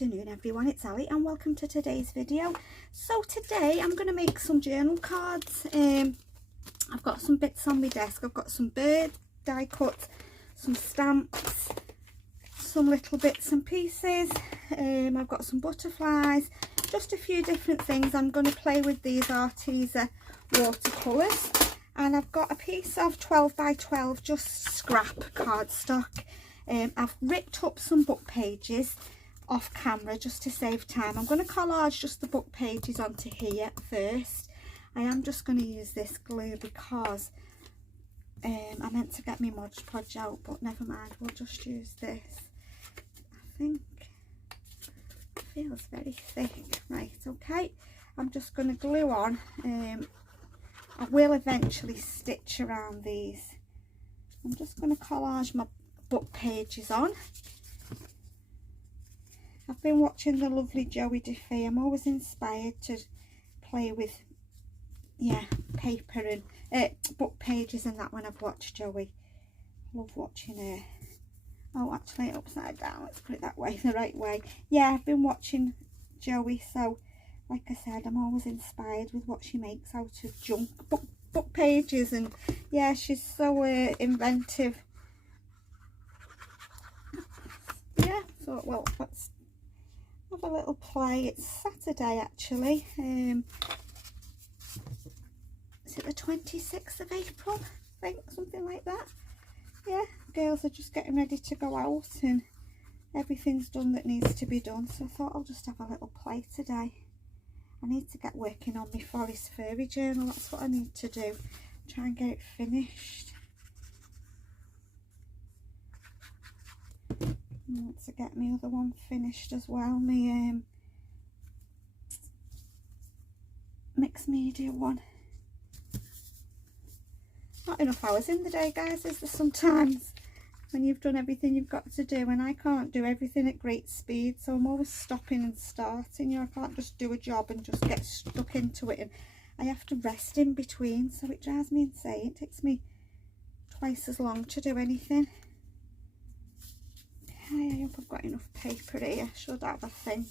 afternoon everyone, it's Ali and welcome to today's video. So today I'm going to make some journal cards. I've got some bits on my desk. I've got some bird die cut, some stamps, some little bits and pieces. I've got some butterflies, just a few different things. I'm going to play with these Arteza watercolours, and I've got a piece of 12 by 12 just scrap cardstock. I've ripped up some book pages off camera just to save time. I'm going to collage just the book pages onto here first. I am just going to use this glue because I meant to get my Mod Podge out, but never mind, we'll just use this. I think it feels very thick. Right, okay, I'm just going to glue on. I will eventually stitch around these. I'm just going to collage my book pages on. I've been watching the lovely Joey Defay. I'm always inspired to play with paper and book pages and that when I've watched Joey. I love watching her. Oh, actually upside down, let's put it that way, the right way. Yeah, I've been watching Joey, so like I said, I'm always inspired with what she makes out of junk book pages, and yeah, she's so inventive. Yeah, so well, let's have a little play. It's Saturday actually. Is it the 26th of April? I think, something like that. Yeah, girls are just getting ready to go out and everything's done that needs to be done, so I thought I'll just have a little play today. I need to get working on my Forest Fairy journal. That's what I need to do. Try and get it finished. I want to get my other one finished as well, my mixed media one. Not enough hours in the day, guys, is there sometimes when you've done everything you've got to do, and I can't do everything at great speed, so I'm always stopping and starting. You know, I can't just do a job and just get stuck into it, and I have to rest in between, so it drives me insane. It takes me twice as long to do anything. I hope I've got enough paper here. Should have, I think.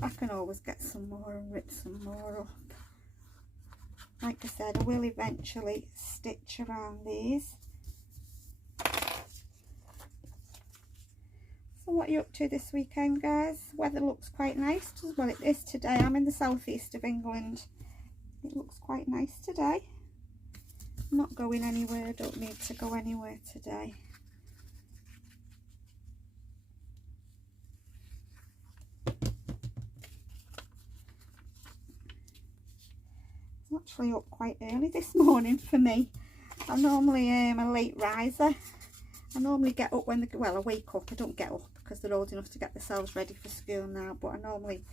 I can always get some more and rip some more up. Like I said, I will eventually stitch around these. So what are you up to this weekend, guys? Weather looks quite nice. Well, it is today. I'm in the southeast of England. It looks quite nice today. I'm not going anywhere. I don't need to go anywhere today. Actually up quite early this morning for me. I'm normally a late riser. I normally get up when I wake up. I don't get up because they're old enough to get themselves ready for school now, but I normally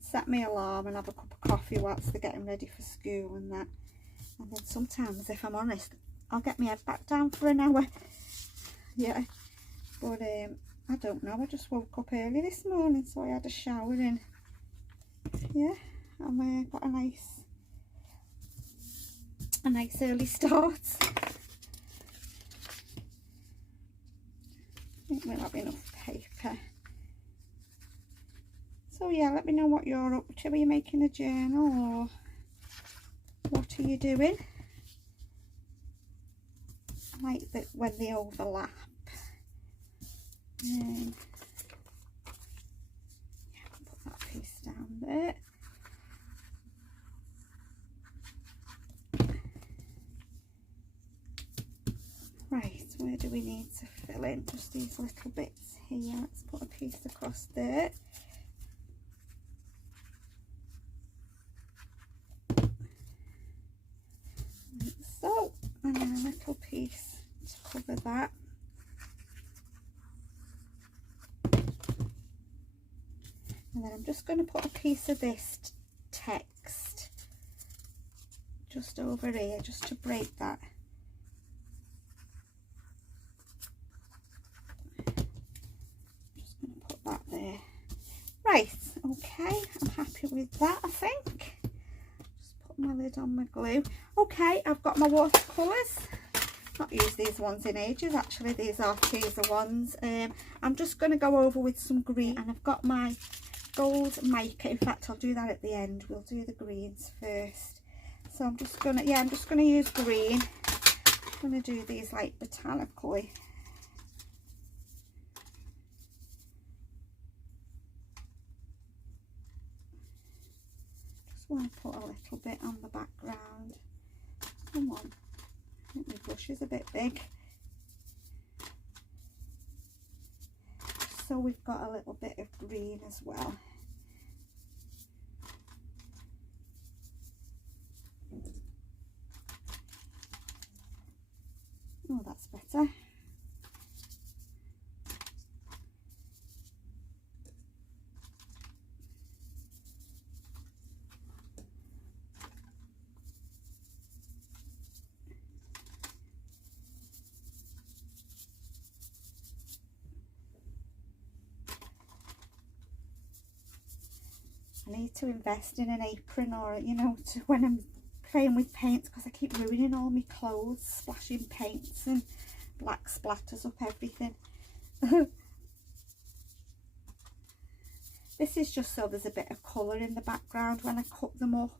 set my alarm and have a cup of coffee whilst they're getting ready for school and that. And then sometimes, if I'm honest, I'll get my head back down for an hour. Yeah, but I don't know, I just woke up early this morning, so I had a shower and yeah, I've got a nice early start. I think we'll have enough paper. So yeah, let me know what you're up to. Are you making a journal or what are you doing? I like that when they overlap. Yeah, put that piece down there. Right, where do we need to fill in? Just these little bits here. Let's put a piece across there. Like so, and then a little piece to cover that. And then I'm just going to put a piece of this text just over here, just to break that. That there. Right, okay, I'm happy with that, I think. Just put my lid on my glue. Okay, I've got my watercolours. Not used these ones in ages actually. These are teaser ones. I'm just going to go over with some green, and I've got my gold mica. In fact, I'll do that at the end. We'll do the greens first. So I'm just gonna, I'm just gonna use green. I'm gonna do these like botanically. Just want to put a little bit on the background. Come on, I think my brush is a bit big. So we've got a little bit of green as well. Oh, that's better. I need to invest in an apron, or you know, to when I'm playing with paints, because I keep ruining all my clothes, splashing paints and black splatters up everything. This is just so there's a bit of colour in the background when I cut them up.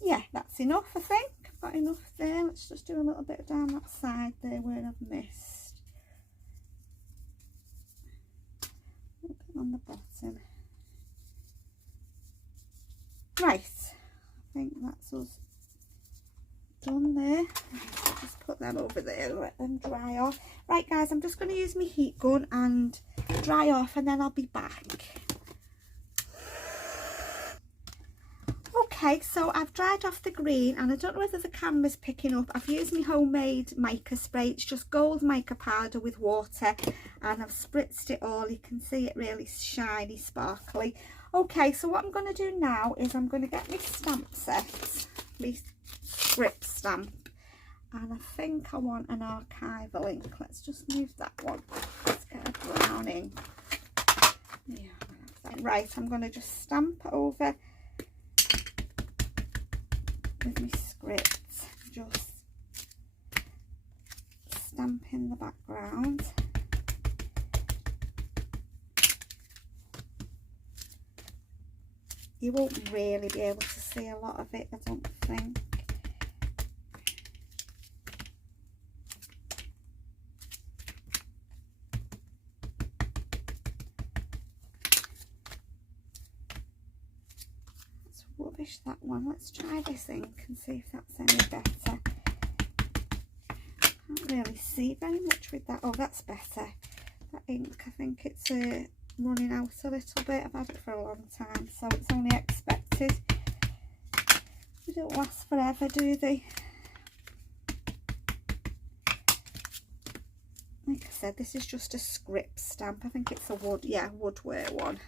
Yeah, that's enough, I think. I've got enough there. Let's just do a little bit down that side there where I've missed. A little bit on the bottom. Right, I think that's us done there. So just put them over there, let them dry off. Right guys, I'm just going to use my heat gun and dry off, and then I'll be back. Okay, so I've dried off the green, and I don't know whether the camera's picking up. I've used my homemade mica spray. It's just gold mica powder with water, and I've spritzed it all. You can see it really shiny, sparkly. Okay, so what I'm going to do now is I'm going to get my stamp set, my script stamp, and I think I want an archival ink. Let's just move that one. Let's get a brown ink. Yeah, right, I'm going to just stamp over with my script, just stamp in the background. You won't really be able to see a lot of it, I don't think. Let's rubbish that one. Let's try this ink and see if that's any better. Can't really see very much with that. Oh, that's better. That ink, I think it's running out a little bit. I've had it for a long time, so it's only expected. They don't last forever, do they? Like I said, this is just a script stamp. I think it's a wood, yeah, woodware one.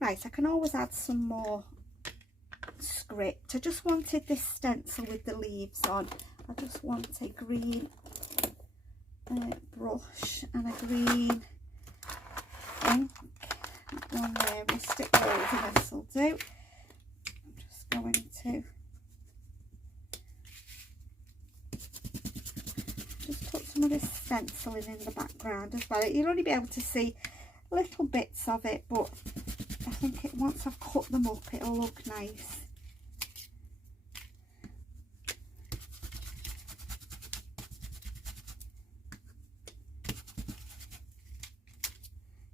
Right, I can always add some more script. I just wanted this stencil with the leaves on. I just want a green brush and a green ink. That one there, Rustic Wilderness will do. I'm just going to just put some of this stenciling in the background as well. You'll only be able to see little bits of it, but I think once I've cut them up, it'll look nice.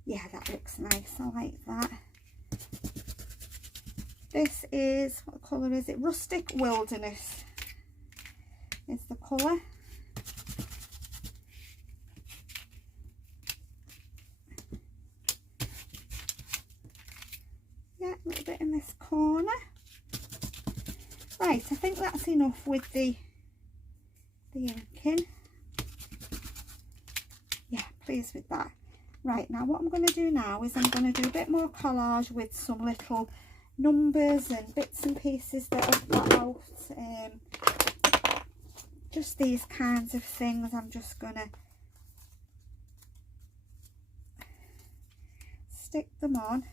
Yeah, that looks nice. I like that. This is, what colour is it? Rustic Wilderness is the colour. Yeah, a little bit in this corner. Right, I think that's enough with the inking. Yeah, pleased with that. Right, now what I'm going to do now is I'm going to do a bit more collage with some little numbers and bits and pieces that I've got out. Just these kinds of things. I'm just gonna stick them on,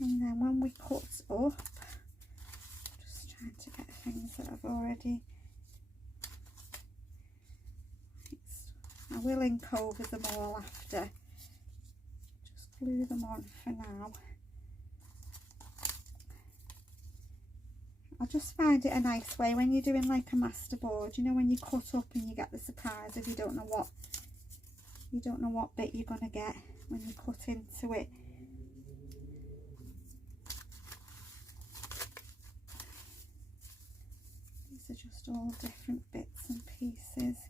and then when we cut up, just trying to get things that I've already, I will ink over them all after, just glue them on for now. I just find it a nice way when you're doing like a masterboard, you know, when you cut up and you get the surprise if you don't know what bit you're gonna get when you cut into it. These are just all different bits and pieces.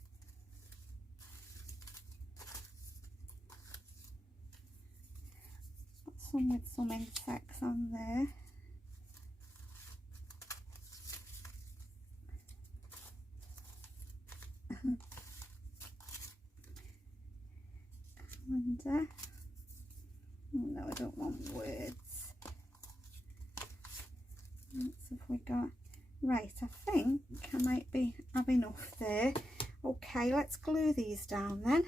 Got some with some insects on there. Calendar. Oh no, I don't want words. What have we got? Right, I think I might have enough there. Okay, let's glue these down then.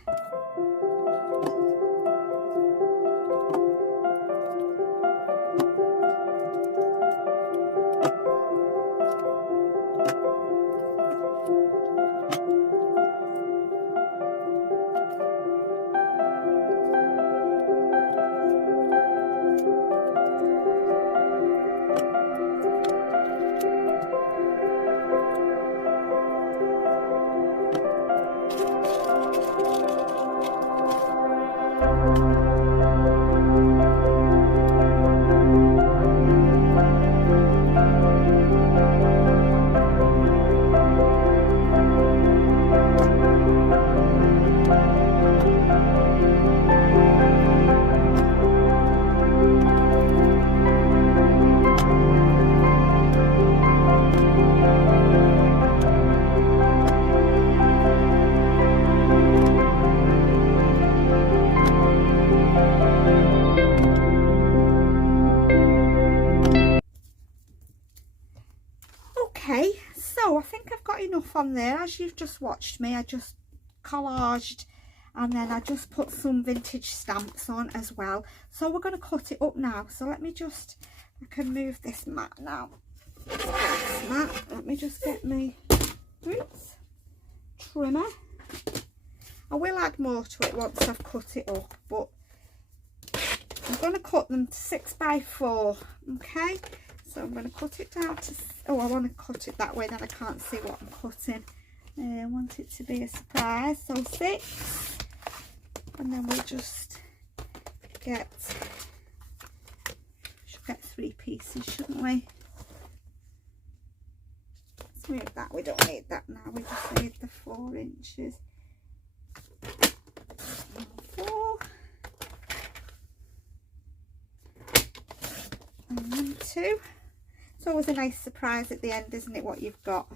Okay, so I think I've got enough on there. As you've just watched me, I just collaged and then I just put some vintage stamps on as well. So we're going to cut it up now. So let me just, I can move this mat now. This mat. Let me just get my trimmer. I will add more to it once I've cut it up, but I'm going to cut them to 6 by 4. Okay, so I'm going to cut it down to, oh, I want to cut it that way, then I can't see what I'm cutting. I want it to be a surprise, so 6, and then we'll just get, should get 3 pieces, shouldn't we? Let's move that, we don't need that now, we just need the 4 inches. 4, and then 2. It's always a nice surprise at the end, isn't it, what you've got?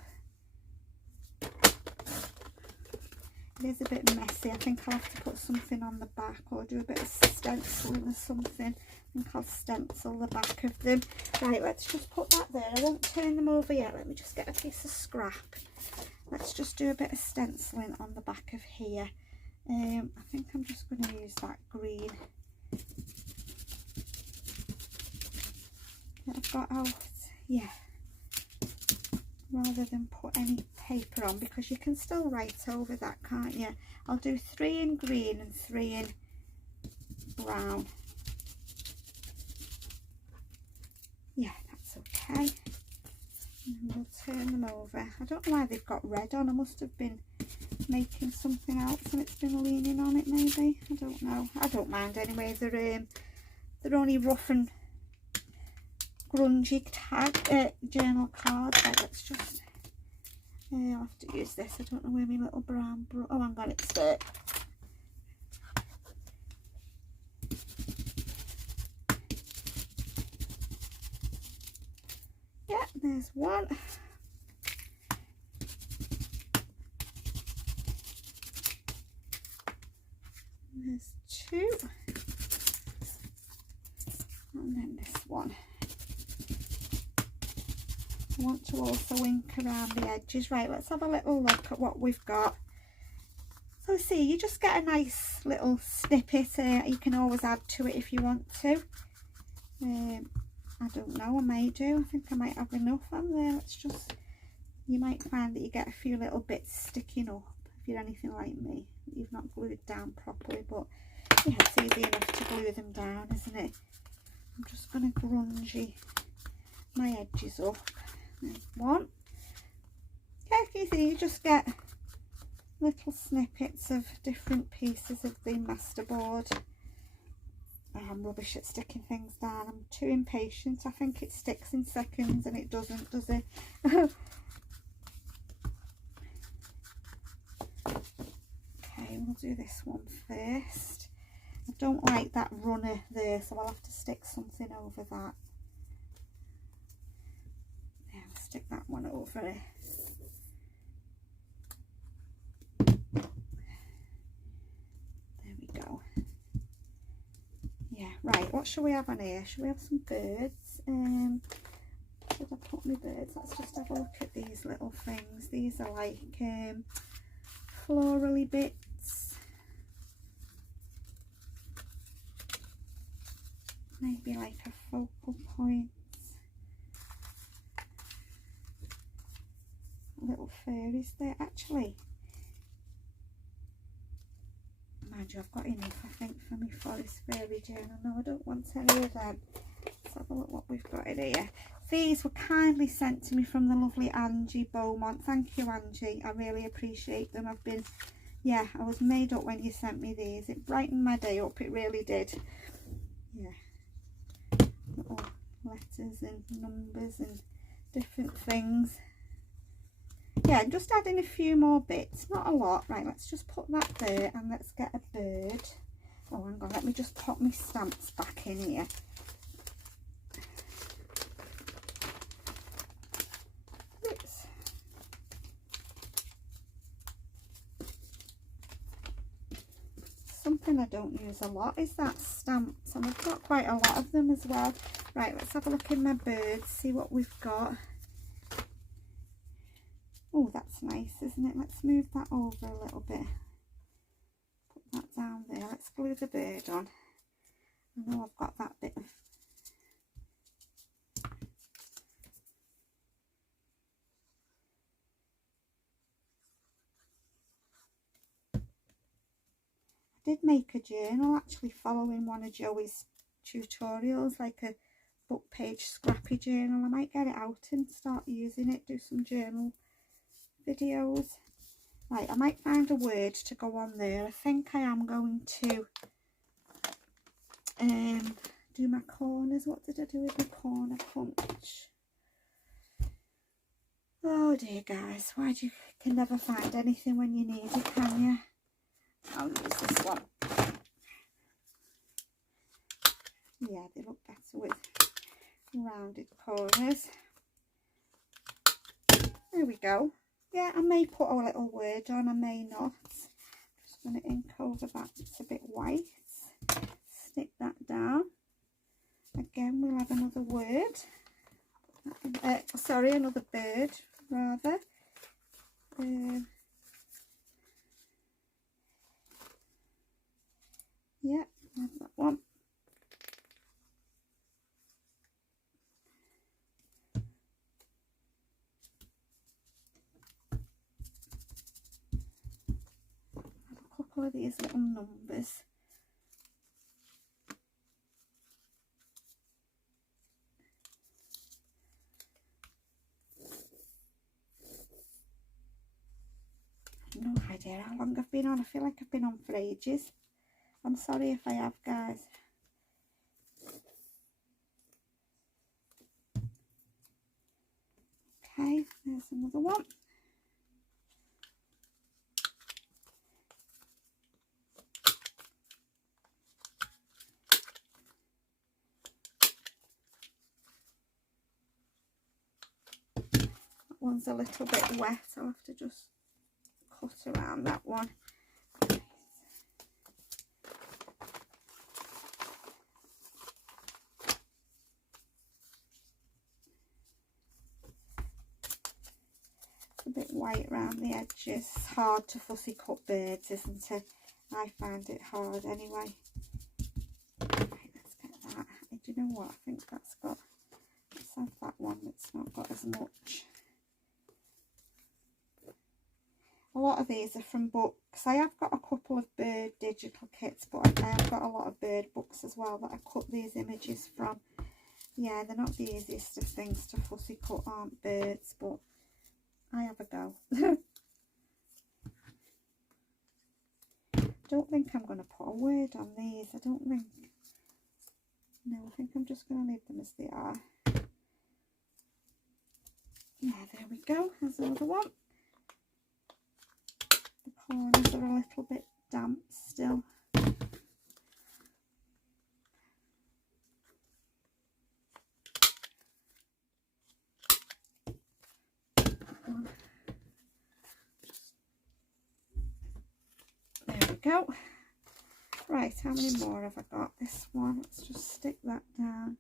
It is a bit messy. I think I'll have to put something on the back or do a bit of stenciling or something. I think I'll stencil the back of them. Right, let's just put that there. I won't turn them over yet. Let me just get a piece of scrap. Let's just do a bit of stenciling on the back of here. I think I'm just going to use that green that I've got out. Yeah, rather than put any paper on, because you can still write over that, can't you? I'll do 3 in green and 3 in brown. Yeah, that's okay. And we'll turn them over. I don't know why they've got red on. I must have been making something else and it's been leaning on it, maybe. I don't know. I don't mind anyway. They're only rough and grungy tag journal cards. Right, let's just I'll have to use this. I don't know where my little brown brush, oh hang on, it's there. Yeah, there's 1. There's 2, and then one. I want to also ink around the edges. Right, let's have a little look at what we've got. So see, you just get a nice little snippet. You can always add to it if you want to. I don't know, I may do. I think I might have enough on there. Let's just, you might find that you get a few little bits sticking up if you're anything like me. You've not glued down properly, but yeah, it's easy enough to glue them down, isn't it? I'm just going to grungy my edges up. There's one. Yeah, you see, you just get little snippets of different pieces of the Masterboard. I'm rubbish at sticking things down. I'm too impatient. I think it sticks in seconds and it doesn't, does it? Okay, we'll do this one first. I don't like that runner there, so I'll have to stick something over that. Yeah, I'll stick that one over it. There we go. Yeah, right, what shall we have on here? Shall we have some birds? Should I put my birds? Let's just have a look at these little things. These are like florally bits. Maybe like a focal point. Little fairies there. Actually, mind you, I've got enough, I think, for my forest fairy journal. No, I don't want any of them. Let's have a look what we've got in here. These were kindly sent to me from the lovely Angie Beaumont. Thank you, Angie. I really appreciate them. I've been, yeah, I was made up when you sent me these. It brightened my day up. It really did. Yeah. Little letters and numbers and different things. Yeah, I'm just adding a few more bits, not a lot. Right, let's just put that there and let's get a bird. Oh, hang on, let me just pop my stamps back in here. Oops. Something I don't use a lot is that stamps, and I've got quite a lot of them as well. Right, let's have a look in my birds, see what we've got. Oh, that's nice, isn't it? Let's move that over a little bit. Put that down there. Let's glue the bird on. I know I've got that bit of... I did make a journal actually following one of Joey's tutorials, like a book page scrappy journal. I might get it out and start using it, do some journal videos. Right, I might find a word to go on there. I think I am going to do my corners. What did I do with my corner punch? Oh dear, guys, why do you can never find anything when you need it, can you? I'll use this one. Yeah, they look better with rounded corners. There we go. Yeah, I may put a little word on, I may not. Just going to ink over that, it's a bit white. Stick that down. Again, we'll have another word. Sorry, another bird, rather. Yeah, there's that one. A couple of these little numbers. No idea how long I've been on. I feel like I've been on for ages. I'm sorry if I have, guys. Okay, there's another one. That one's a little bit wet. I'll have to just cut around that one. a bit white around the edges. It's hard to fussy cut birds, isn't it? I find it hard anyway. Right, let's get that. Do you know what? I think that's got, let's have that one that's not got as much. A lot of these are from books. I have got a couple of bird digital kits, but I have got a lot of bird books as well that I cut these images from. Yeah, they're not the easiest of things to fussy cut, aren't birds, but I have a go. Don't think I'm going to put a word on these. I don't think. No, I think I'm just going to leave them as they are. Yeah, there we go. There's another one. The corners are a little bit damp still. There we go. Right, how many more have I got? This one. Let's just stick that down.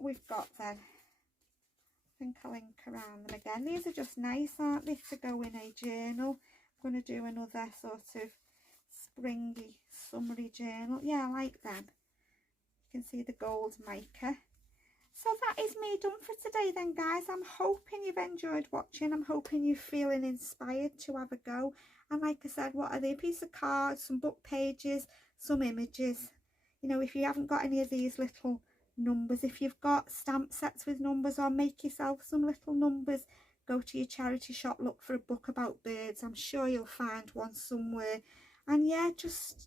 We've got then. I think I'll link around them again. These are just nice, aren't they, to go in a journal. I'm going to do another sort of springy, summery journal. Yeah, I like them. You can see the gold mica. So that is me done for today then, guys. I'm hoping you've enjoyed watching. I'm hoping you're feeling inspired to have a go. And like I said, what are they? A piece of cards, some book pages, some images. You know, if you haven't got any of these little numbers, if you've got stamp sets with numbers, or make yourself some little numbers, go to your charity shop, look for a book about birds. I'm sure you'll find one somewhere. And yeah, just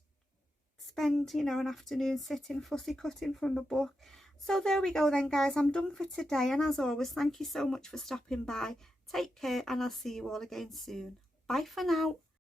spend, you know, an afternoon sitting fussy cutting from a book. So there we go then, guys. I'm done for today, and as always, thank you so much for stopping by. Take care, and I'll see you all again soon. Bye for now.